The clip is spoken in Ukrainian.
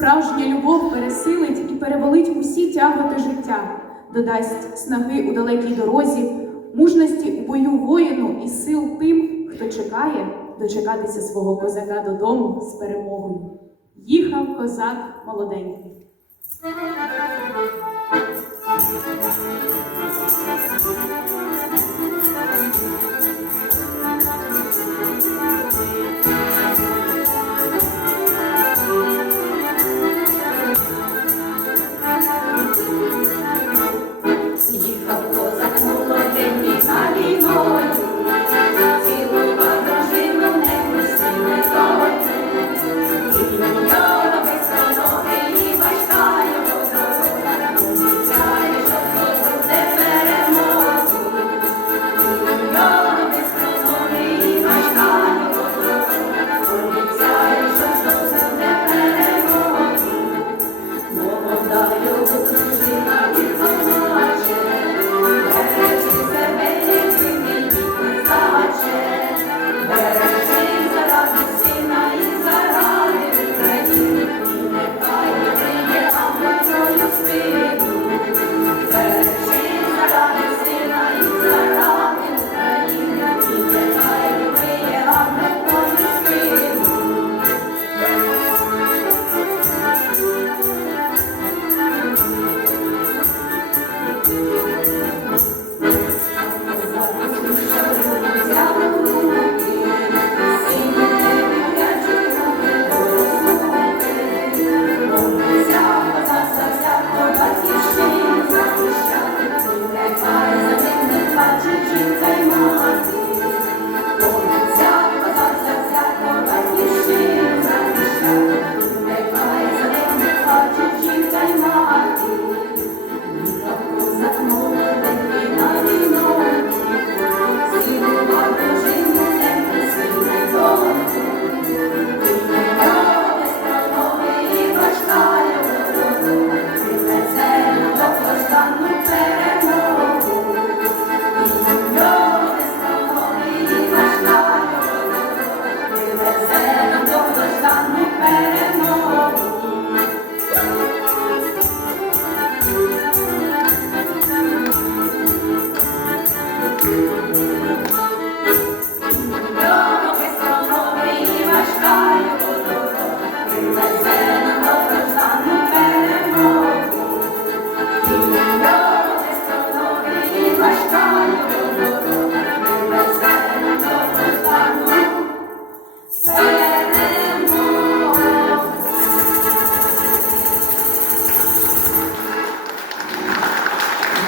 Справжня любов пересилить і переволить усі тяготи життя, додасть снаги у далекій дорозі, мужності у бою воїну і сил тим, хто чекає дочекатися свого козака додому з перемогою. Їхав козак молоденький.